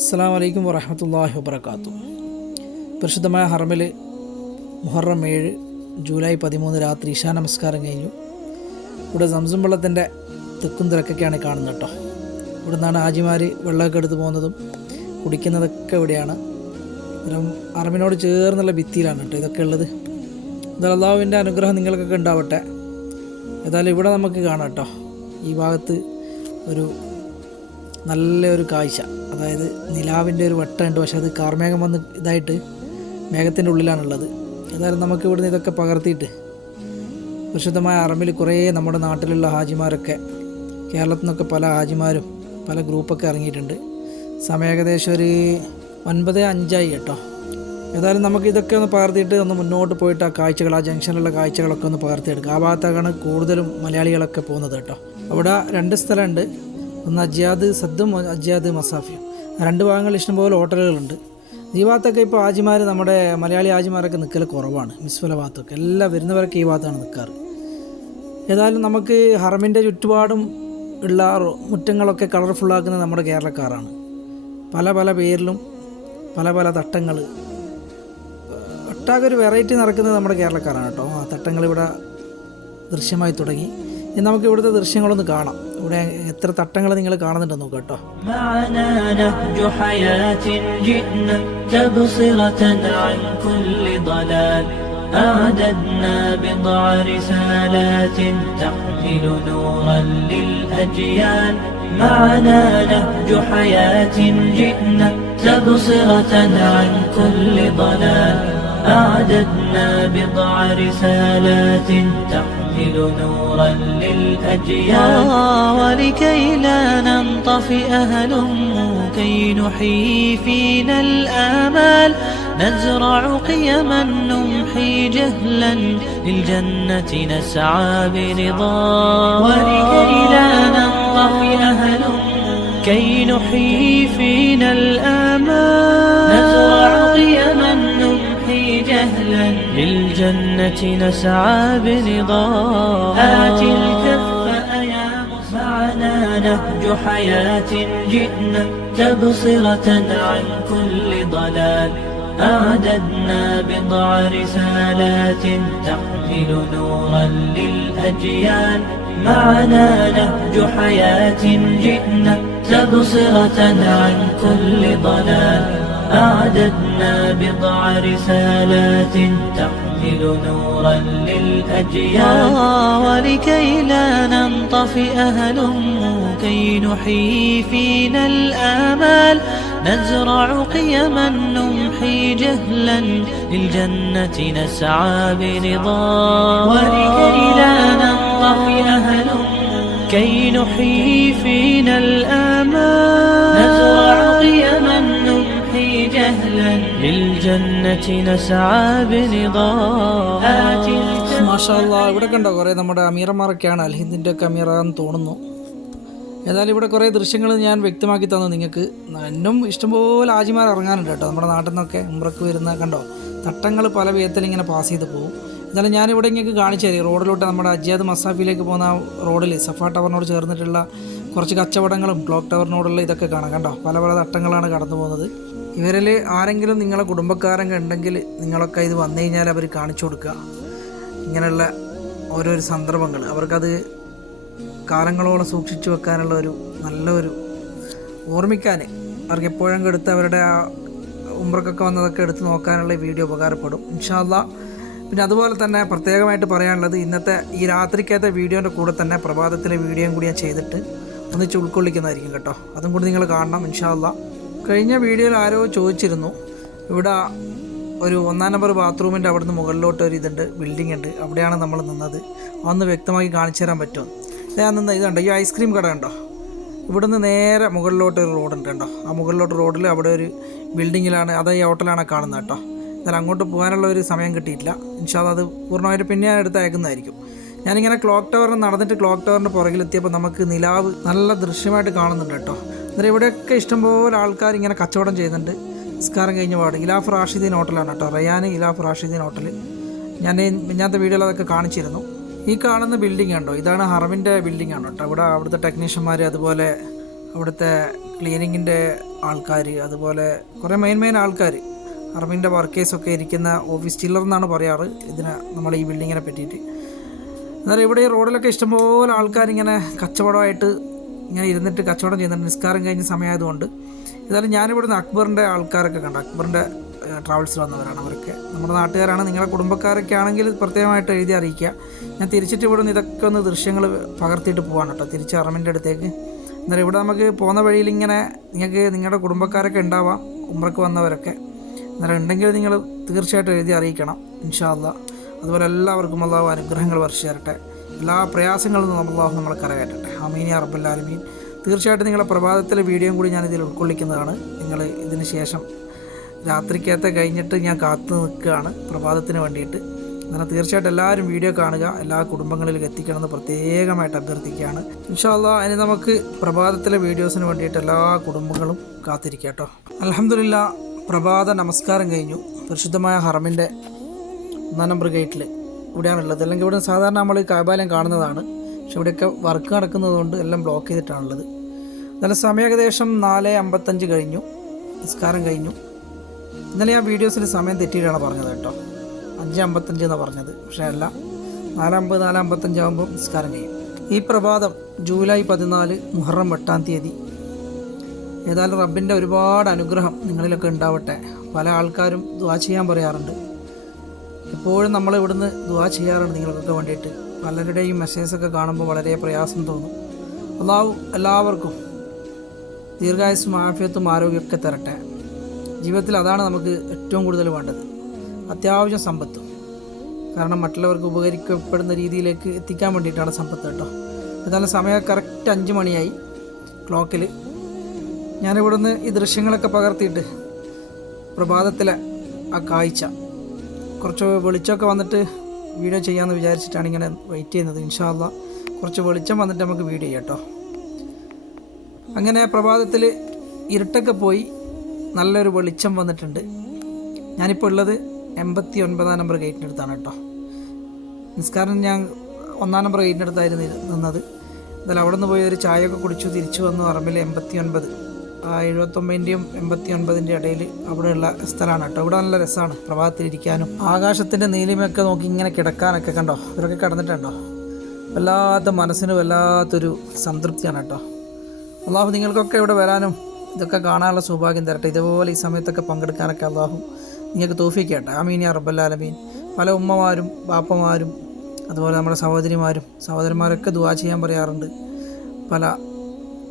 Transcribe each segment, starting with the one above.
അസ്സാം വലൈക്കും വറഹമത്തല്ലാഹി വബർക്കാത്തു പരിശുദ്ധമായ ഹറമിൽ മുഹറം ഏഴ് ജൂലൈ പതിമൂന്ന് രാത്രി ഇഷാ നമസ്കാരം കഴിഞ്ഞു. ഇവിടെ സംസം വെള്ളത്തിന്റെ തെക്കും തിരക്കൊക്കെയാണ് കാണുന്നത് കേട്ടോ. ഇവിടെ നിന്നാണ് ആജിമാർ വെള്ളമൊക്കെ എടുത്ത് പോകുന്നതും കുടിക്കുന്നതൊക്കെ ഇവിടെയാണ്. ഹറമിനോട് ചേർന്നുള്ള ഭിത്തിയിലാണ് കേട്ടോ ഇതൊക്കെ ഉള്ളത്. അള്ളാഹുവിന്റെ അനുഗ്രഹം നിങ്ങൾക്കൊക്കെ ഉണ്ടാവട്ടെ. ഏതായാലും ഇവിടെ നമുക്ക് കാണാം കേട്ടോ. ഈ ഭാഗത്ത് ഒരു നല്ലൊരു കാഴ്ച. അതായത് നിലാവിന്റെ ഒരു വട്ടമുണ്ട്. പക്ഷെ അത് കാർമേഘം വന്ന് ഇതായിട്ട് മേഘത്തിന്റെ ഉള്ളിലാണുള്ളത്. ഏതായാലും നമുക്ക് ഇവിടുന്ന് ഇതൊക്കെ പകർത്തിയിട്ട് വിശുദ്ധമായ അറമിൽ കുറേ നമ്മുടെ നാട്ടിലുള്ള ഹാജിമാരൊക്കെ കേരളത്തിൽ നിന്നൊക്കെ പല ഹാജിമാരും പല ഗ്രൂപ്പൊക്കെ ഇറങ്ങിയിട്ടുണ്ട്. സമയം ഏകദേശം ഒരു ഒൻപത് അഞ്ചായി കേട്ടോ. ഏതായാലും നമുക്ക് ഇതൊക്കെ ഒന്ന് പകർത്തിയിട്ട് ഒന്ന് മുന്നോട്ട് പോയിട്ട് ആ കാഴ്ചകൾ ആ ജംഗ്ഷനിലുള്ള കാഴ്ചകളൊക്കെ ഒന്ന് പകർത്തിയെടുക്കുക ആ ഭാഗത്താണ് കൂടുതലും മലയാളികളൊക്കെ പോകുന്നത് കേട്ടോ. അവിടെ രണ്ട് സ്ഥലമുണ്ട്. ഒന്ന് അജിയാദ് സദ്ദും അജിയാദ് മസാഫിയും. രണ്ട് ഭാഗങ്ങൾ ഇഷ്ടംപോലെ ഹോട്ടലുകളുണ്ട്. ഈ ഭാഗത്തൊക്കെ ഇപ്പോൾ ആജിമാർ നമ്മുടെ മലയാളി ആജിമാരൊക്കെ നിൽക്കൽ കുറവാണ്. മിസ്ഫല ഭാഗത്തൊക്കെ. എല്ലാം വരുന്നവരൊക്കെ ഈ ഭാഗത്താണ് നിൽക്കാറ് ഏതായാലും നമുക്ക് ഹറമിന്റെ ചുറ്റുപാടും ഉള്ള മുറ്റങ്ങളൊക്കെ കളർഫുള്ളാക്കുന്നത് നമ്മുടെ കേരളക്കാരാണ്. പല പല പേരിലും പല പല തട്ടങ്ങൾ ഒട്ടാകെ ഒരു വെറൈറ്റി നടക്കുന്നത് നമ്മുടെ കേരളക്കാരാണ് കേട്ടോ. ആ തട്ടങ്ങൾ ഇവിടെ ദൃശ്യമായി തുടങ്ങി. ഇനി നമുക്ക് ഇവിടുത്തെ ദൃശ്യങ്ങളൊന്ന് കാണാം. ഇവിടെ എത്ര തട്ടങ്ങൾ നിങ്ങൾ കാണുന്നുണ്ടെന്ന് നോക്കാം കേട്ടോ معنا نهج حياة جئنا تبصرة عن كل ضلال أعددنا بضع رسالات تحمل نورا للأجيال معنا نهج حياة جئنا تبصرة عن كل ضلال أعددنا بضع رسالات تحمل نورا للأجيال. ولكي لا ننطفئ هلموا كي نحيي فينا الآمال. نزرع قيما نمحي جهلا. للجنة نسعى برضا. ولكي لا ننطفئ هلموا كي نحيي فينا الآمال. نزرع قيما جهلا للجنة نسعى برضا. آت الكف يا معنا نهج حياة جئنا تبصرة عن كل ضلال. أعددنا بضع رسالات تحمل نورا للأجيال. معنا نهج حياة جئنا تبصرة عن كل ضلال. أعددنا بضع رسالات تحمل نورا للأجيال. ولكي لا ننطفئ هلموا كي نحيي فينا الآمال. نزرع قيما نمحي جهلا للجنة نسعى برضا. ولكي لا ننطفئ هلموا كي نحيي فينا الآمال. نزرع قيما മാഷാല്ല ഇവിടെ കണ്ടോ കുറേ നമ്മുടെ അമീറന്മാരൊക്കെയാണ് അൽഹിന്ദിന്റെ ഒക്കെ അമീറ എന്ന് തോന്നുന്നു. ഏതായാലും ഇവിടെ കുറേ ദൃശ്യങ്ങൾ ഞാൻ വ്യക്തമാക്കി തന്നു നിങ്ങൾക്ക്. എന്നും ഇഷ്ടംപോലെ ആജിമാർ ഇറങ്ങാനുണ്ട് കേട്ടോ നമ്മുടെ നാട്ടിൽ നിന്നൊക്കെ ഉമ്രക്ക് വരുന്ന കണ്ടോ? തട്ടങ്ങൾ പല വിധത്തിൽ ഇങ്ങനെ പാസ് ചെയ്ത് പോകും എന്നാലും ഞാനിവിടെ ഇങ്ങനെ കാണിച്ചു തരും. റോഡിലോട്ട് നമ്മുടെ അജിയാദ് മസാഫിയിലേക്ക് പോകുന്ന റോഡിൽ സഫ ടവറിനോട് ചേർന്നിട്ടുള്ള കുറച്ച് കച്ചവടങ്ങളും ക്ലോക്ക് ടവറിനോടുള്ള ഇതൊക്കെ കാണാം. കണ്ടോ? പല പല തട്ടങ്ങളാണ് കടന്നു പോകുന്നത് ഇവരിൽ ആരെങ്കിലും നിങ്ങളെ കുടുംബക്കാരൻ ഉണ്ടെങ്കിൽ നിങ്ങളൊക്കെ ഇത് വന്നു കഴിഞ്ഞാൽ അവർ കാണിച്ചു കൊടുക്കുക. ഇങ്ങനെയുള്ള ഓരോരോ സന്ദർഭങ്ങൾ. അവർക്കത് കാലങ്ങളോളം സൂക്ഷിച്ചു വെക്കാനുള്ള ഒരു നല്ലൊരു ഓർമ്മിക്കാൻ അവർക്ക് എപ്പോഴും എടുത്ത് അവരുടെ ആ ഉമ്പ്രക്കൊക്കെ വന്നതൊക്കെ എടുത്ത് നോക്കാനുള്ള വീഡിയോ ഉപകാരപ്പെടും. ഇൻഷാല്ല പിന്നെ അതുപോലെ തന്നെ പ്രത്യേകമായിട്ട് പറയാനുള്ളത് ഇന്നത്തെ ഈ രാത്രിക്കത്തെ വീഡിയോന്റെ കൂടെ തന്നെ പ്രഭാതത്തിലെ വീഡിയോയും കൂടി ഞാൻ ചെയ്തിട്ട് ഒന്നിച്ച് ഉൾക്കൊള്ളിക്കുന്നതായിരിക്കും കേട്ടോ. അതും കൂടി നിങ്ങൾ കാണണം ഇൻഷാല്ല കഴിഞ്ഞ വീഡിയോയിൽ ആരോ ചോദിച്ചിരുന്നു. ഇവിടെ ഒരു ഒന്നാം നമ്പർ ബാത്റൂമിന്റെ അവിടുന്ന് മുകളിലോട്ട് ഒരു ഇതുണ്ട് ബിൽഡിംഗ് ഉണ്ട്. അവിടെയാണ് നമ്മൾ നിന്നത്. ഒന്ന് വ്യക്തമായി കാണിച്ചു തരാൻ പറ്റുമോ? ഞാൻ നിന്ന് ഇതുണ്ടോ ഈ ഐസ്ക്രീം കട ഉണ്ടോ ഇവിടുന്ന് നേരെ മുകളിലോട്ട് ഒരു റോഡുണ്ട് കേട്ടോ ആ മുകളിലോട്ട് റോഡിൽ അവിടെ ഒരു ബിൽഡിങ്ങിലാണ് അത് ഈ ഹോട്ടലാണ് കാണുന്നത് കേട്ടോ. എന്നാൽ അങ്ങോട്ട് പോകാനുള്ള ഒരു സമയം കിട്ടിയിട്ടില്ല. ഇൻഷാ അത് പൂർണമായിട്ട് പിന്നെ ഞാൻ എടുത്ത് അയക്കുന്നതായിരിക്കും. ഞാനിങ്ങനെ ക്ലോക്ക് ടവറിന് നടന്നിട്ട് ക്ലോക്ക് ടവറിന്റെ പുറകിലെത്തിയപ്പോൾ നമുക്ക് നിലാവ് നല്ല ദൃശ്യമായിട്ട് കാണുന്നുണ്ട് കേട്ടോ. അന്നേരം ഇവിടെയൊക്കെ ഇഷ്ടംപോലെ ആൾക്കാർ ഇങ്ങനെ കച്ചവടം ചെയ്യുന്നുണ്ട്. നിസ്കാരം കഴിഞ്ഞ പാട് ഇലാഫ് റാഷിദീൻ ഹോട്ടലാണ് കേട്ടോ. റയാൻ ഇലാഫ് റാഷിദീൻ ഹോട്ടൽ. ഞാൻ ഇന്നത്തെ വീഡിയോയിൽ അതൊക്കെ കാണിച്ചിരുന്നു. ഈ കാണുന്ന ബിൽഡിംഗ് ഉണ്ടോ ഇതാണ് ഹറമിന്റെ ബിൽഡിംഗ് ആണ് കേട്ടോ. ഇവിടെ അവിടുത്തെ ടെക്നീഷ്യന്മാർ അതുപോലെ അവിടുത്തെ ക്ലീനിങ്ങിന്റെ ആൾക്കാർ അതുപോലെ കുറേ മെയിൻ മെയിൻ ആൾക്കാർ അർമിന്റെ വർക്കേഴ്സൊക്കെ ഇരിക്കുന്ന ഓഫീസ് ചില്ലർ എന്നാണ് പറയാറ്. ഇതിനെ നമ്മൾ ഈ ബിൽഡിങ്ങിനെ പറ്റിയിട്ട്. എന്നാലും ഇവിടെ ഈ റോഡിലൊക്കെ ഇഷ്ടംപോലെ ആൾക്കാരിങ്ങനെ കച്ചവടമായിട്ട് ഇങ്ങനെ ഇരുന്നിട്ട് കച്ചവടം ചെയ്യുന്നുണ്ട് നിസ്കാരം കഴിഞ്ഞ സമയമായതുകൊണ്ട് ഏതായാലും ഞാനിവിടുന്ന് അക്ബറിന്റെ ആൾക്കാരൊക്കെ കണ്ടു. അക്ബറിന്റെ ട്രാവൽസ് വന്നവരാണ് അവരൊക്കെ. നമ്മുടെ നാട്ടുകാരാണ് നിങ്ങളുടെ കുടുംബക്കാരൊക്കെ ആണെങ്കിൽ പ്രത്യേകമായിട്ട് എഴുതി അറിയിക്കുക. ഞാൻ തിരിച്ചിട്ട് ഇവിടുന്ന് ഇതൊക്കെ ഒന്ന് ദൃശ്യങ്ങൾ പകർത്തിയിട്ട് പോവാണ് കേട്ടോ തിരിച്ച് അറമിന്റെ അടുത്തേക്ക്. എന്നാലും ഇവിടെ നമുക്ക് പോകുന്ന വഴിയിൽ ഇങ്ങനെ നിങ്ങൾക്ക് നിങ്ങളുടെ കുടുംബക്കാരൊക്കെ ഉണ്ടാവാം ഉമ്രക്ക് വന്നവരൊക്കെ. എന്നാലും ഉണ്ടെങ്കിൽ നിങ്ങൾ തീർച്ചയായിട്ടും എഴുതി അറിയിക്കണം ഇൻഷാല്ല അതുപോലെ എല്ലാവർക്കും അള്ളാഹു അനുഗ്രഹങ്ങൾ വർഷിച്ചു തരട്ടെ എല്ലാ പ്രയാസങ്ങളിൽ നിന്നും അള്ളാഹു നമ്മളെ കരകയറ്റട്ടെ. അമീനി അറബല്ലാലമീൻ തീർച്ചയായിട്ടും നിങ്ങളുടെ പ്രഭാതത്തിലെ വീഡിയോയും കൂടി ഞാൻ ഇതിൽ ഉൾക്കൊള്ളിക്കുന്നതാണ്. നിങ്ങൾ ഇതിന് ശേഷം രാത്രിക്കകത്തെ കഴിഞ്ഞിട്ട് ഞാൻ കാത്തു നിൽക്കുകയാണ് പ്രഭാതത്തിന് വേണ്ടിയിട്ട്. എന്നാൽ തീർച്ചയായിട്ടും എല്ലാവരും വീഡിയോ കാണുക എല്ലാ കുടുംബങ്ങളിലും എത്തിക്കണമെന്ന് പ്രത്യേകമായിട്ട് അഭ്യർത്ഥിക്കുകയാണ്. ഇൻഷാല്ല ഇനി നമുക്ക് പ്രഭാതത്തിലെ വീഡിയോസിന് വേണ്ടിയിട്ട് എല്ലാ കുടുംബങ്ങളും കാത്തിരിക്കുക കേട്ടോ. അലഹമില്ല പ്രഭാത നമസ്കാരം കഴിഞ്ഞു. പരിശുദ്ധമായ ഹറമിന്റെ നമ്പർ ഗേറ്റിൽ ഇവിടെയാണുള്ളത്. അല്ലെങ്കിൽ ഇവിടെ സാധാരണ നമ്മൾ കാബാലയം കാണുന്നതാണ്. പക്ഷെ ഇവിടെയൊക്കെ വർക്ക് നടക്കുന്നതുകൊണ്ട് എല്ലാം ബ്ലോക്ക് ചെയ്തിട്ടാണുള്ളത്. നല്ല സമയം ഏകദേശം നാല് അമ്പത്തഞ്ച് കഴിഞ്ഞു. നിസ്കാരം കഴിഞ്ഞു. ഇന്നലെ ഞാൻ വീഡിയോസിൽ സമയം തെറ്റിയിട്ടാണ് പറഞ്ഞത് കേട്ടോ. അഞ്ച് അമ്പത്തഞ്ച് എന്നാണ് പറഞ്ഞത്. പക്ഷേ അല്ല നാലമ്പത് നാല് അമ്പത്തഞ്ച് ആകുമ്പോൾ നിസ്കാരം കഴിയും. ഈ പ്രഭാതം ജൂലൈ പതിനാല് മുഹറം എട്ടാം തീയതി. ഏതായാലും റബ്ബിന്റെ ഒരുപാട് അനുഗ്രഹം നിങ്ങളിലൊക്കെ ഉണ്ടാവട്ടെ. പല ആൾക്കാരും ദ്വാ ചെയ്യാൻ പറയാറുണ്ട്. എപ്പോഴും നമ്മൾ ഇവിടുന്ന് ദുവാ ചെയ്യാറുണ്ട് നിങ്ങൾക്കൊക്കെ വേണ്ടിയിട്ട്. പലരുടെയും മെസ്സേജൊക്കെ കാണുമ്പോൾ വളരെ പ്രയാസം തോന്നും. അള്ളാഹു എല്ലാവർക്കും ദീർഘായുസും ആഫ്യത്തും ആരോഗ്യമൊക്കെ തരട്ടെ. ജീവിതത്തിൽ അതാണ് നമുക്ക് ഏറ്റവും കൂടുതൽ വേണ്ടത്. അത്യാവശ്യം സമ്പത്തും. കാരണം മറ്റുള്ളവർക്ക് ഉപകരിക്കപ്പെടുന്ന രീതിയിലേക്ക് എത്തിക്കാൻ വേണ്ടിയിട്ടാണ് സമ്പത്ത് കേട്ടോ. എന്നാലും സമയം കറക്റ്റ് അഞ്ച് മണിയായി ക്ലോക്കിൽ ഞാനിവിടുന്ന് ഈ ദൃശ്യങ്ങളൊക്കെ പകർത്തിയിട്ട് പ്രഭാതത്തിലെ ആ കാഴ്ച കുറച്ച് വെളിച്ചമൊക്കെ വന്നിട്ട് വീഡിയോ ചെയ്യാമെന്ന് വിചാരിച്ചിട്ടാണ് ഇങ്ങനെ വെയിറ്റ് ചെയ്യുന്നത്. ഇൻഷാല്ല കുറച്ച് വെളിച്ചം വന്നിട്ട് നമുക്ക് വീഡിയോ ചെയ്യാം കേട്ടോ അങ്ങനെ പ്രഭാതത്തിൽ ഇരുട്ടൊക്കെ പോയി. നല്ലൊരു വെളിച്ചം വന്നിട്ടുണ്ട്. ഞാനിപ്പോൾ ഉള്ളത് എൺപത്തി ഒൻപതാം നമ്പർ ഗേറ്റിന്റെ അടുത്താണ് കേട്ടോ നിസ്കാരം ഞാൻ ഒന്നാം നമ്പർ ഗേറ്റിന്റെ അടുത്തായിരുന്നു നിന്നത്. എന്നാലും അവിടെ നിന്ന് പോയി ഒരു ചായയൊക്കെ കുടിച്ചു തിരിച്ചു വന്നു പറമ്പിൽ എൺപത്തി ഒൻപത് എഴുപത്തൊമ്പതിന്റെയും എൺപത്തി ഒൻപതിന്റെ ഇടയിൽ അവിടെയുള്ള സ്ഥലമാണ് കേട്ടോ. ഇവിടെ നല്ല രസമാണ് പ്രഭാതത്തിലിരിക്കാനും. ആകാശത്തിന്റെ നീലിമയൊക്കെ നോക്കി ഇങ്ങനെ കിടക്കാനൊക്കെ കണ്ടോ? ഇവരൊക്കെ കിടന്നിട്ടുണ്ടോ? വല്ലാത്ത മനസ്സിന് വല്ലാത്തൊരു സംതൃപ്തിയാണ് കേട്ടോ. അള്ളാഹു നിങ്ങൾക്കൊക്കെ ഇവിടെ വരാനും ഇതൊക്കെ കാണാനുള്ള സൗഭാഗ്യം തരട്ടെ. ഇതുപോലെ ഈ സമയത്തൊക്കെ പങ്കെടുക്കാനൊക്കെ അള്ളാഹു നിങ്ങൾക്ക് തോഫിക്കട്ടെ ആമീൻ യാ റബ്ബല്ലാലമീൻ പല ഉമ്മമാരും ബാപ്പമാരും അതുപോലെ നമ്മുടെ സഹോദരിമാരും സഹോദരന്മാരൊക്കെ ദുവാ ചെയ്യാൻ പറയാറുണ്ട്. പല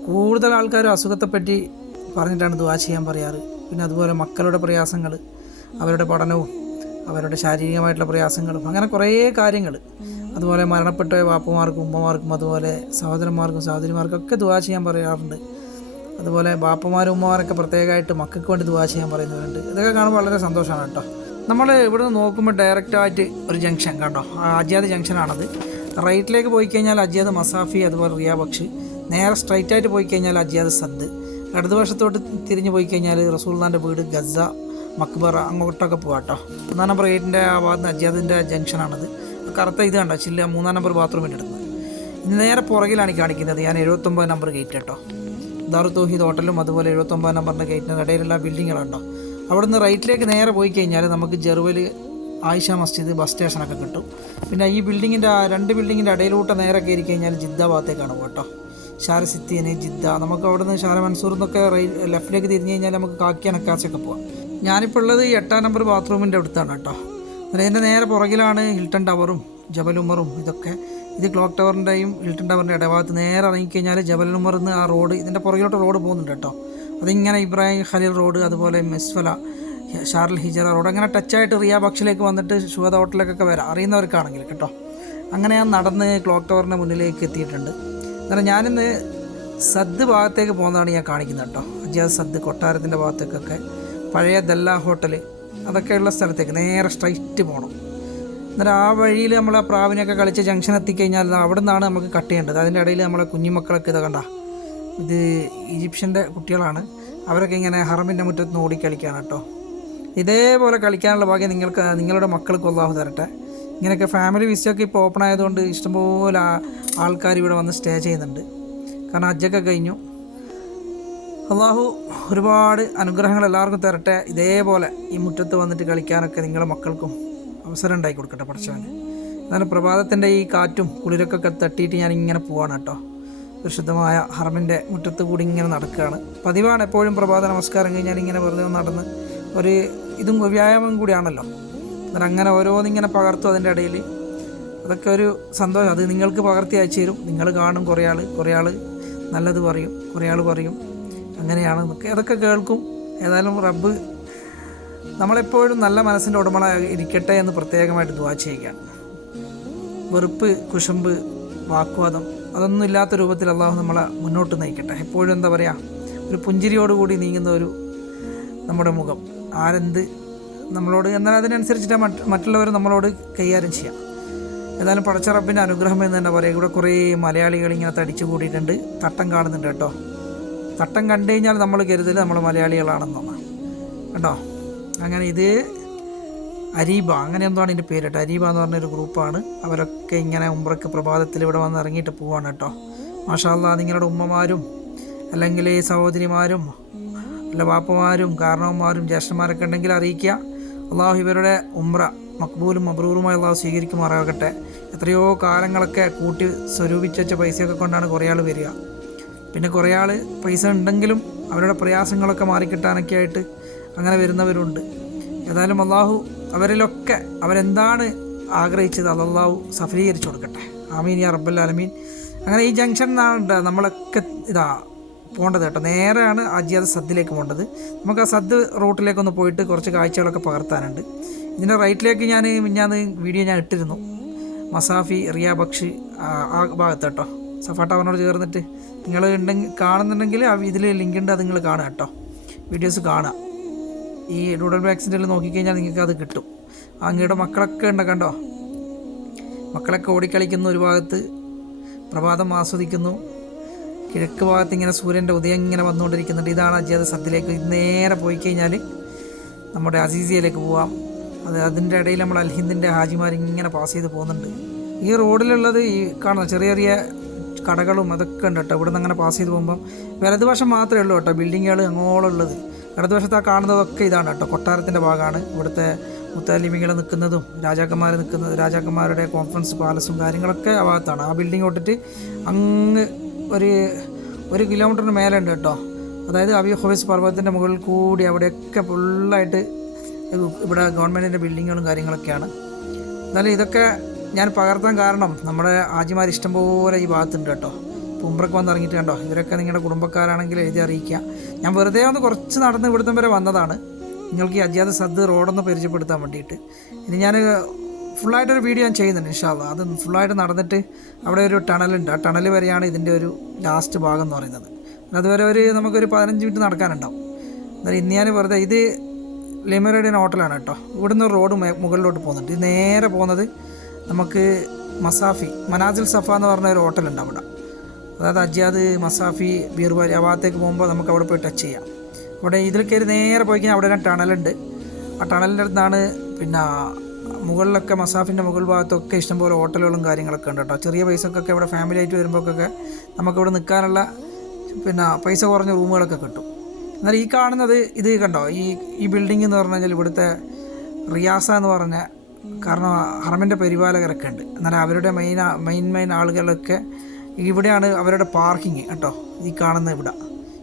കൂടുതൽ ആൾക്കാരും അസുഖത്തെപ്പറ്റി പറഞ്ഞിട്ടാണ് ദുവാ ചെയ്യാൻ പറയാറ്. പിന്നെ അതുപോലെ മക്കളുടെ പ്രയാസങ്ങൾ അവരുടെ പഠനവും അവരുടെ ശാരീരികമായിട്ടുള്ള പ്രയാസങ്ങളും അങ്ങനെ കുറേ കാര്യങ്ങൾ അതുപോലെ മരണപ്പെട്ട വാപ്പമാർക്കും ഉമ്മമാർക്കും അതുപോലെ സഹോദരന്മാർക്കും സഹോദരിമാർക്കൊക്കെ ദുവാ ചെയ്യാൻ പറയാറുണ്ട്. അതുപോലെ ബാപ്പമാരും ഉമ്മമാരൊക്കെ പ്രത്യേകമായിട്ട് മക്കൾക്ക് വേണ്ടി ദുവാ ചെയ്യാൻ പറയുന്നവരുണ്ട്. ഇതൊക്കെ കാണുമ്പോൾ വളരെ സന്തോഷമാണ് കേട്ടോ. നമ്മൾ ഇവിടെ നിന്ന് നോക്കുമ്പോൾ ഡയറക്റ്റായിട്ട് ഒരു ജംഗ്ഷൻ കണ്ടോ? അജിയാദ് ജംഗ്ഷനാണത് റൈറ്റിലേക്ക് പോയി കഴിഞ്ഞാൽ അജ്യാദ് മസാഫി അതുപോലെ റിയാ ബക്ഷ്. നേരെ സ്ട്രൈറ്റായിട്ട് പോയി കഴിഞ്ഞാൽ അജ്യാദ് സദ് ഇടതുവശത്തോട്ട് തിരിഞ്ഞു പോയി കഴിഞ്ഞാൽ റസൂൽദാന്റെ വീട് ഗസ മക്ബറ അങ്ങോട്ടൊക്കെ പോകാം കേട്ടോ ഒന്നാം നമ്പർ ഗേറ്റിന്റെ ആ ഭാഗത്ത് അജിയാദിന്റെ ജംഗ്ഷനാണത്. കറുത്ത ഇത് കണ്ടോ? ചില്ല മൂന്നാം നമ്പർ ബാത്റൂമിന്റെ അടുത്ത് നേരെ പുറകിലാണ് കാണിക്കുന്നത്. ഞാൻ എഴുപത്തൊമ്പത് നമ്പർ ഗേറ്റ് കേട്ടോ ദാറു തോഹീദ് ഹോട്ടലും അതുപോലെ എഴുപത്തൊമ്പത് നമ്പറിന്റെ ഗേറ്റിന് ഇടയിലുള്ള ബിൽഡിങ്ങുകളുണ്ടോ അവിടുന്ന് റൈറ്റിലേക്ക് നേരെ പോയി കഴിഞ്ഞാൽ നമുക്ക് ജെറുവൽ ആയിഷ മസ്ജിദ് ബസ് സ്റ്റേഷനൊക്കെ കിട്ടും. പിന്നെ ഈ ബിൽഡിങ്ങിന്റെ രണ്ട് ബിൽഡിങ്ങിന്റെ ഇടയിലൂട്ട് നേരെ കയറി കഴിഞ്ഞാൽ ജിദ്ദ ഭാഗത്തേക്കാണ് കേട്ടോ ഷാര സിത്തീന് ജിദ്ദ. നമുക്ക് അവിടെ നിന്ന് ഷാര മൻസൂർ എന്നൊക്കെ റൈ ലെഫ്റ്റിലേക്ക് തിരിഞ്ഞു കഴിഞ്ഞാൽ നമുക്ക് കാക്കി അനക്കാച്ചൊക്കെ പോവാം. ഞാനിപ്പോൾ ഉള്ളത് എട്ടാം നമ്പർ ബാത്റൂമിന്റെ അടുത്താണ് കേട്ടോ. അതിന്റെ നേരെ പുറകിലാണ് ഹിൽട്ടൺ ടവറും ജബൽ ഉമറും ഇതൊക്കെ. ഇത് ക്ലോക്ക് ടവറിന്റെയും ഹിൽട്ടൺ ടവറിന്റെ ഇടഭാഗത്ത് നേരെ ഇറങ്ങിക്കഴിഞ്ഞാൽ ജബൽ എന്ന് ആ റോഡ് ഇതിന്റെ പുറകിലോട്ട് റോഡ് പോകുന്നുണ്ട് കേട്ടോ. അതിങ്ങനെ ഇബ്രാഹിം ഖലീൽ റോഡ് അതുപോലെ മെസ്വല ഷാർൽ ഹിജറ റോഡ്. അങ്ങനെ ടച്ചായിട്ട് റിയാ ബക്ഷിലേക്ക് വന്നിട്ട് ശുഹദ ഹോട്ടലിലേക്കൊക്കെ വരാം. അറിയുന്നവർക്കാണെങ്കിൽ കേട്ടോ. അങ്ങനെ ഞാൻ നടന്ന് ക്ലോക്ക് ടവറിന്റെ മുന്നിലേക്ക് എത്തിയിട്ടുണ്ട്. കാരണം ഞാനിന്ന് സദ് ഭാഗത്തേക്ക് പോകുന്നതാണ് ഞാൻ കാണിക്കുന്നത് കേട്ടോ. അജാസ് സദ് കൊട്ടാരത്തിന്റെ ഭാഗത്തേക്കൊക്കെ പഴയ ദല്ല ഹോട്ടൽ അതൊക്കെയുള്ള സ്ഥലത്തേക്ക് നേരെ സ്ട്രൈറ്റ് പോകണം എന്നിട്ട് ആ വഴിയിൽ നമ്മൾ ആ പ്രാവിനെയൊക്കെ കളിച്ച് ജംഗ്ഷൻ എത്തിക്കഴിഞ്ഞാൽ അവിടെ നിന്നാണ് നമുക്ക് കട്ട് ചെയ്യേണ്ടത്. അതിന്റെ ഇടയിൽ നമ്മളെ കുഞ്ഞുമക്കളൊക്കെ ഇത് കണ്ട. ഇത് ഈജിപ്ഷ്യന്റെ കുട്ടികളാണ്. അവരൊക്കെ ഇങ്ങനെ ഹറമിന്റെ മുറ്റത്ത് നിന്ന് കളിക്കുകയാണ് കേട്ടോ. ഇതേപോലെ കളിക്കാനുള്ള ഭാഗ്യം നിങ്ങൾക്ക് നിങ്ങളുടെ മക്കൾക്ക് അള്ളാഹു തരട്ടെ. ഇങ്ങനെയൊക്കെ ഫാമിലി വിസയൊക്കെ ഇപ്പോൾ ഓപ്പൺ ആയതുകൊണ്ട് ഇഷ്ടംപോലെ ആൾക്കാർ ഇവിടെ വന്ന് സ്റ്റേ ചെയ്യുന്നുണ്ട്. കാരണം അജ്ജൊക്കെ കഴിഞ്ഞു. അള്ളാഹു ഒരുപാട് അനുഗ്രഹങ്ങൾ എല്ലാവർക്കും തരട്ടെ. ഇതേപോലെ ഈ മുറ്റത്ത് വന്നിട്ട് കളിക്കാനൊക്കെ നിങ്ങളുടെ മക്കൾക്കും അവസരം ഉണ്ടായി കൊടുക്കട്ടെ പഠിച്ചവന് എന്നാലും പ്രഭാതത്തിന്റെ ഈ കാറ്റും കുളിരൊക്കെ തട്ടിയിട്ട് ഞാൻ ഇങ്ങനെ പോവാണ് കേട്ടോ. പരിശുദ്ധമായ ഹർമിന്റെ മുറ്റത്ത് കൂടി ഇങ്ങനെ നടക്കുകയാണ്. പതിവാണ് എപ്പോഴും പ്രഭാത നമസ്കാരം കഴിഞ്ഞാൽ ഇങ്ങനെ വെറുതെ നടന്ന് ഒരു ഇതും വ്യായാമം കൂടിയാണല്ലോ. എന്നാൽ അങ്ങനെ ഓരോന്നിങ്ങനെ പകർത്തും അതിന്റെ ഇടയിൽ. അതൊക്കെ ഒരു സന്തോഷം. അത് നിങ്ങൾക്ക് പകർത്തി അയച്ചു തരും. നിങ്ങൾ കാണും കുറേ ആൾ. കുറേ ആൾ നല്ലത് പറയും. കുറേ ആൾ പറയും. അങ്ങനെയാണ് എന്നൊക്കെ. അതൊക്കെ കേൾക്കും. ഏതായാലും റബ്ബ് നമ്മളെപ്പോഴും നല്ല മനസ്സിന്റെ ഉടമള ഇരിക്കട്ടെ എന്ന് പ്രത്യേകമായിട്ട് ദുവാ ചെയ്യുക. വെറുപ്പ് കുശുമ്പ് വാക്വാദം അതൊന്നും ഇല്ലാത്ത രൂപത്തിൽ അള്ളാഹു നമ്മളെ മുന്നോട്ട് നയിക്കട്ടെ. എപ്പോഴും എന്താ പറയുക ഒരു പുഞ്ചിരിയോടുകൂടി നീങ്ങുന്ന ഒരു നമ്മുടെ മുഖം. ആരെന്ത് നമ്മളോട് എന്നാൽ അതിനനുസരിച്ചിട്ട് മറ്റ് മറ്റുള്ളവർ നമ്മളോട് കൈകാര്യം ചെയ്യാം. ഏതായാലും പടച്ചറപ്പിന്റെ അനുഗ്രഹം എന്ന് തന്നെ പറയാം. ഇവിടെ കുറേ മലയാളികൾ ഇങ്ങനെ തടിച്ചു കൂടിയിട്ടുണ്ട്. തട്ടം കാണുന്നുണ്ട് കേട്ടോ. തട്ടം കണ്ടു കഴിഞ്ഞാൽ നമ്മൾ കരുതൽ നമ്മൾ മലയാളികളാണെന്നാണ് കേട്ടോ അങ്ങനെ ഇത് അരീബ അങ്ങനെ എന്താണ് ഇതിന്റെ പേര് കേട്ടോ? അരീബ എന്ന് പറഞ്ഞൊരു ഗ്രൂപ്പാണ്. അവരൊക്കെ ഇങ്ങനെ ഉമ്രക്ക് പ്രഭാതത്തിൽ ഇവിടെ വന്ന് ഇറങ്ങിയിട്ട് പോവാണ് കേട്ടോ. മാഷാല്ല നിങ്ങളുടെ ഉമ്മമാരും അല്ലെങ്കിൽ സഹോദരിമാരും അല്ല വാപ്പമാരും കാരണവന്മാരും ജ്യേഷ്ഠന്മാരൊക്കെ ഉണ്ടെങ്കിൽ അറിയിക്കുക. അള്ളാഹു ഇവരുടെ ഉമ്ര മക്ബൂലും മബ്രൂറുമായി അള്ളാഹു സ്വീകരിക്കുമാറാകട്ടെ. എത്രയോ കാലങ്ങളൊക്കെ കൂട്ടി സ്വരൂപിച്ച് വെച്ച പൈസയൊക്കെ കൊണ്ടാണ് കുറേ ആൾ വരിക. പിന്നെ കുറേ ആൾ പൈസ ഉണ്ടെങ്കിലും അവരുടെ പ്രയാസങ്ങളൊക്കെ മാറിക്കിട്ടാനൊക്കെ ആയിട്ട് അങ്ങനെ വരുന്നവരുണ്ട്. ഏതായാലും അള്ളാഹു അവരിലൊക്കെ അവരെന്താണ് ആഗ്രഹിച്ചത് അത് അള്ളാഹു സഫലീകരിച്ചു കൊടുക്കട്ടെ. ആമീൻ യാ റബ്ബൽ ആലമീൻ. അങ്ങനെ ഈ ജംഗ്ഷൻ എന്നാണ് നമ്മളൊക്കെ ഇതാ പോകേണ്ടത് കേട്ടോ. നേരെയാണ് അജിയാദ് സദ്ദിലേക്ക് പോകേണ്ടത് നമുക്ക് ആ സദ് റൂട്ടിലേക്കൊന്ന് പോയിട്ട് കുറച്ച് കാഴ്ചകളൊക്കെ പകർത്താനുണ്ട്. ഇതിന്റെ റൈറ്റിലേക്ക് ഞാൻ മിഞ്ഞാന്ന് വീഡിയോ ഞാൻ ഇട്ടിരുന്നു. മസാഫി റിയ ബക്ഷി ആ ആ ഭാഗത്ത് കേട്ടോ. സഫ ടവറിനോട് ചേർന്നിട്ട് നിങ്ങൾ ഉണ്ടെങ്കിൽ കാണുന്നുണ്ടെങ്കിൽ ആ ഇതിൽ ലിങ്ക് ഉണ്ട് അത് നിങ്ങൾ കാണുക കേട്ടോ. വീഡിയോസ് കാണുക. ഈ ഡൂഡൽ ബാക്സിന്റെ നോക്കിക്കഴിഞ്ഞാൽ നിങ്ങൾക്ക് അത് കിട്ടും. അങ്ങയുടെ മക്കളൊക്കെ ഉണ്ട് കണ്ടോ? മക്കളൊക്കെ ഓടിക്കളിക്കുന്ന ഒരു ഭാഗത്ത് പ്രഭാതം ആസ്വദിക്കുന്നു. കിഴക്ക് ഭാഗത്ത് ഇങ്ങനെ സൂര്യന്റെ ഉദയം ഇങ്ങനെ വന്നുകൊണ്ടിരിക്കുന്നുണ്ട്. ഇതാണ് അജിയാദ് സദ്യയിലേക്ക് നേരെ പോയി കഴിഞ്ഞാൽ നമ്മുടെ അസീസിയയിലേക്ക് പോവാം. അത് അതിന്റെ ഇടയിൽ നമ്മൾ അൽഹിന്ദിന്റെ ഹാജിമാർ ഇങ്ങനെ പാസ് ചെയ്ത് പോകുന്നുണ്ട്. ഈ റോഡിലുള്ളത് ഈ കാണുന്ന ചെറിയ ചെറിയ കടകളും അതൊക്കെ ഉണ്ട് കേട്ടോ. ഇവിടെ നിന്ന് അങ്ങനെ പാസ് ചെയ്ത് പോകുമ്പം വലതുവശം മാത്രമേ ഉള്ളൂ കേട്ടോ. ബിൽഡിങ്ങുകൾ അങ്ങോളുള്ളത്. ഇടതുവശത്ത് ആ കാണുന്നതൊക്കെ ഇതാണ് കേട്ടോ. കൊട്ടാരത്തിന്റെ ഭാഗമാണ്. ഇവിടുത്തെ മുത്താലിമികൾ നിൽക്കുന്നതും രാജാക്കന്മാർ നിൽക്കുന്നത് രാജാക്കന്മാരുടെ കോൺഫറൻസ് പാലസും കാര്യങ്ങളൊക്കെ ആ ഭാഗത്താണ്. ആ ബിൽഡിംഗ് തൊട്ടിട്ട് അങ്ങ് ഒരു ഒരു കിലോമീറ്ററിന് മേലെ ഉണ്ട് കേട്ടോ. അതായത് അബി ഹൊബൈസ് പർവതത്തിന്റെ മുകളിൽ കൂടി അവിടെയൊക്കെ ഫുള്ളായിട്ട് ഇവിടെ ഗവൺമെന്റിന്റെ ബിൽഡിങ്ങുകളും കാര്യങ്ങളൊക്കെയാണ്. എന്നാലും ഇതൊക്കെ ഞാൻ പകർത്താൻ കാരണം നമ്മുടെ ആജിമാർ ഇഷ്ടംപോലെ ഈ ഭാഗത്തുണ്ട് കേട്ടോ. വന്നിറങ്ങിയിട്ട് വന്ന് ഇറങ്ങിയിട്ട് കണ്ടോ? ഇവരൊക്കെ നിങ്ങളുടെ കുടുംബക്കാരാണെങ്കിൽ എഴുതി അറിയിക്കുക. ഞാൻ വെറുതെ ഒന്ന് കുറച്ച് നടന്ന് ഇവിടുത്തെ വരെ വന്നതാണ്. നിങ്ങൾക്ക് ഈ അജ്ഞാത സദ് റോഡൊന്ന് പരിചയപ്പെടുത്താൻ വേണ്ടിയിട്ട്. ഇനി ഞാൻ ഫുള്ളായിട്ടൊരു വീഡിയോ ഞാൻ ചെയ്യുന്നുണ്ട് ഇൻഷാല്ല അത് ഫുള്ളായിട്ട് നടന്നിട്ട് അവിടെ ഒരു ടണലുണ്ട്. ആ ടണൽ വരെയാണ് ഇതിന്റെ ഒരു ലാസ്റ്റ് ഭാഗം എന്ന് പറയുന്നത്. അതുവരെ ഒരു നമുക്കൊരു പതിനഞ്ച് മിനിറ്റ് നടക്കാനുണ്ടാവും. എന്നാലും ഇന്ന് ഞാൻ വെറുതെ ഇത് ലിമറേഡിയൻ ഹോട്ടലാണ് കേട്ടോ. ഇവിടുന്ന് റോഡ് മുകളിലോട്ട് പോകുന്നുണ്ട്. ഇത് നേരെ പോകുന്നത് നമുക്ക് മസാഫി മനാസിൽ സഫ എന്ന് പറഞ്ഞ ഒരു ഹോട്ടലുണ്ട് അവിടെ. അതായത് അജ്യാദ് മസാഫി ബീർബാരി ആ ഭാഗത്തേക്ക് പോകുമ്പോൾ നമുക്ക് അവിടെ പോയി ടച്ച് ചെയ്യാം. അവിടെ ഇതിൽ കയറി നേരെ പോയി കഴിഞ്ഞാൽ അവിടെ ഒരു ടണലുണ്ട്. ആ ടണലിന്റെ അടുത്താണ് പിന്നെ മുകളിലൊക്കെ മസാഫിന്റെ മുകൾ ഭാഗത്തൊക്കെ ഇഷ്ടംപോലെ ഹോട്ടലുകളും കാര്യങ്ങളൊക്കെ ഉണ്ട് കേട്ടോ. ചെറിയ പൈസക്കൊക്കെ ഇവിടെ ഫാമിലി ആയിട്ട് വരുമ്പോഴൊക്കെ നമുക്കിവിടെ നിൽക്കാനുള്ള പിന്നെ പൈസ കുറഞ്ഞ റൂമുകളൊക്കെ കിട്ടും. എന്നാൽ ഈ കാണുന്നത് ഇത് കണ്ടോ? ഈ ഈ ബിൽഡിംഗ് എന്ന് പറഞ്ഞു കഴിഞ്ഞാൽ ഇവിടുത്തെ റിയാസ എന്ന് പറഞ്ഞ കാരണം ഹറമിന്റെ പരിപാലകരൊക്കെ ഉണ്ട്. എന്നാൽ അവരുടെ മെയിൻ മെയിൻ മെയിൻ ആളുകളൊക്കെ ഇവിടെയാണ് അവരുടെ പാർക്കിങ് കേട്ടോ ഈ കാണുന്ന ഇവിടെ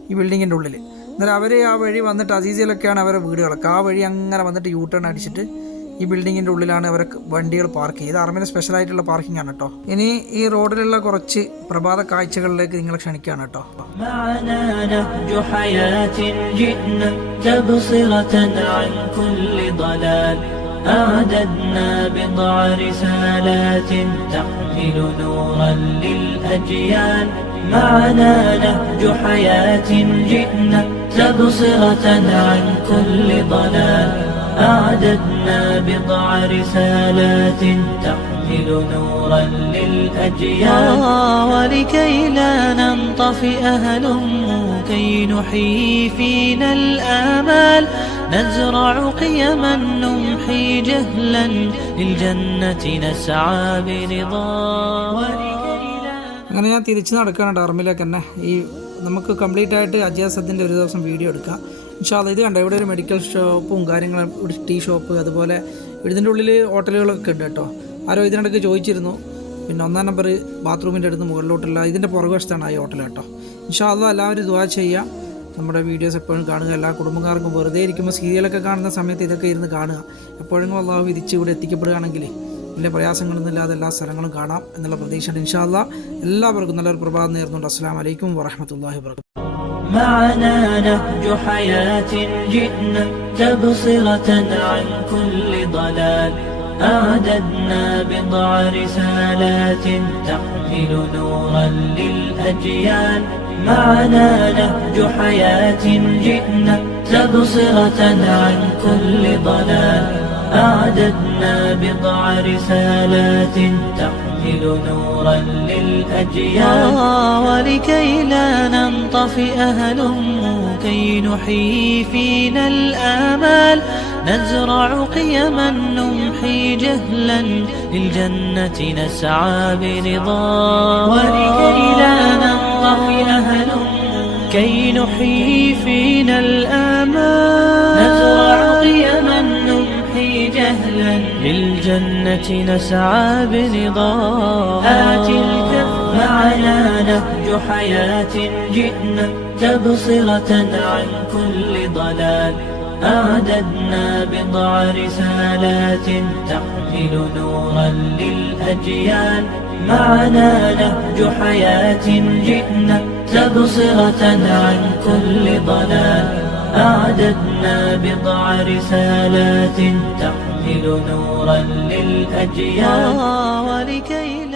ഈ ബിൽഡിങ്ങിന്റെ ഉള്ളിൽ എന്നാൽ അവർ ആ വഴി വന്നിട്ട് അസീസിയിലൊക്കെയാണ് അവരുടെ വീടുകളൊക്കെ. ആ വഴി അങ്ങനെ വന്നിട്ട് യൂ ടേൺ അടിച്ചിട്ട് ഈ ബിൽഡിങ്ങിൻ്റെ ഉള്ളിലാണ് അവരെ വണ്ടികൾ പാർക്ക് ചെയ്യുന്നത് അറമിന് സ്പെഷ്യലായിട്ടുള്ള പാർക്കിംഗ് ആണ് കേട്ടോ ഇനി ഈ റോഡിലുള്ള കുറച്ച് പ്രഭാത കാഴ്ചകളിലേക്ക് നിങ്ങളെ ക്ഷണിക്കുകയാണ് കേട്ടോ معنا نهج حياة جئنا تبصرة عن كل ضلال أعددنا بضع رسالات تحمل نورا للأجيال معنا نهج حياة جئنا تبصرة عن كل ضلال أعددنا بضع رسالات تحمل نورا للأجيال ولكي لا ننطفئ هلموا كي نحيي فينا الآمال نزرع قيما نمحي جهلا للجنة نسعى برضا ولكي لا അങ്ങനെ ഞാൻ തിരിച്ച് നടക്കുകയാണ് ടർമിലേക്ക് തന്നെ ഈ നമുക്ക് കംപ്ലീറ്റ് ആയിട്ട് അജാസത്തിൻ്റെ ഒരു ദിവസം വീഡിയോ എടുക്കാം ഇൻഷാല്ല ഇത് കണ്ടോ? ഇവിടെ ഒരു മെഡിക്കൽ ഷോപ്പും കാര്യങ്ങളും ഇവിടെ ടീ ഷോപ്പ് അതുപോലെ ഇതിന്റെ ഉള്ളിൽ ഹോട്ടലുകളൊക്കെ ഉണ്ട് കേട്ടോ. ആരോ ഇതിനിടയ്ക്ക് ചോദിച്ചിരുന്നു. പിന്നെ ഒന്നാം നമ്പർ ബാത്റൂമിന്റെ അടുത്ത് മുകളിലോട്ടുള്ള ഇതിന്റെ പുറകുവശത്താണ് ആ ഹോട്ടൽ കേട്ടോ. ഇൻഷാല്ല എല്ലാവരും ദുവാ ചെയ്യാം. നമ്മുടെ വീഡിയോസ് എപ്പോഴും കാണുക എല്ലാ കുടുംബക്കാർക്കും വെറുതെ ഇരിക്കുമ്പോൾ സീരിയലൊക്കെ കാണുന്ന സമയത്ത് ഇതൊക്കെ ഇരുന്ന് കാണുക. എപ്പോഴും അള്ളാഹു വിധിച്ച് ഇവിടെ എത്തിക്കപ്പെടുകയാണെങ്കിൽ വലിയ പ്രയാസങ്ങളൊന്നും ഇല്ലാതെ എല്ലാ സ്ഥലങ്ങളും കാണാം എന്നുള്ള പ്രതീക്ഷയുണ്ട്. ഇൻഷാല്ല എല്ലാവർക്കും നല്ലൊരു പ്രഭാതം നേർന്നുണ്ട്. അസ്സാം വലൈക്കും വറഹമത്തല്ലാഹി വർക്കാത്തു معنا نهج حياة جئنا تبصرة عن كل ضلال. أعددنا بضع رسالات تحمل نورا للأجيال. معنا نهج حياة جئنا تبصرة عن كل ضلال. أعددنا بضع رسالات تحمل نورا للأجيال. ولكي لا ننطفئ هلموا كي نحيي فينا الآمال. نزرع قيما نمحي جهلا. للجنة نسعى برضا. ولكي لا ننطفئ هلموا كي نحيي فينا الآمال. نزرع قيما للجنة نسعى برضا آت الكف معنا نهج حياة جئنا تبصرة عن كل ضلال. أعددنا بضع رسالات تحمل نورا للأجيال. معنا نهج حياة جئنا تبصرة عن كل ضلال. أعددنا بضع رسالات تحمل نورا للأجيال. ولكي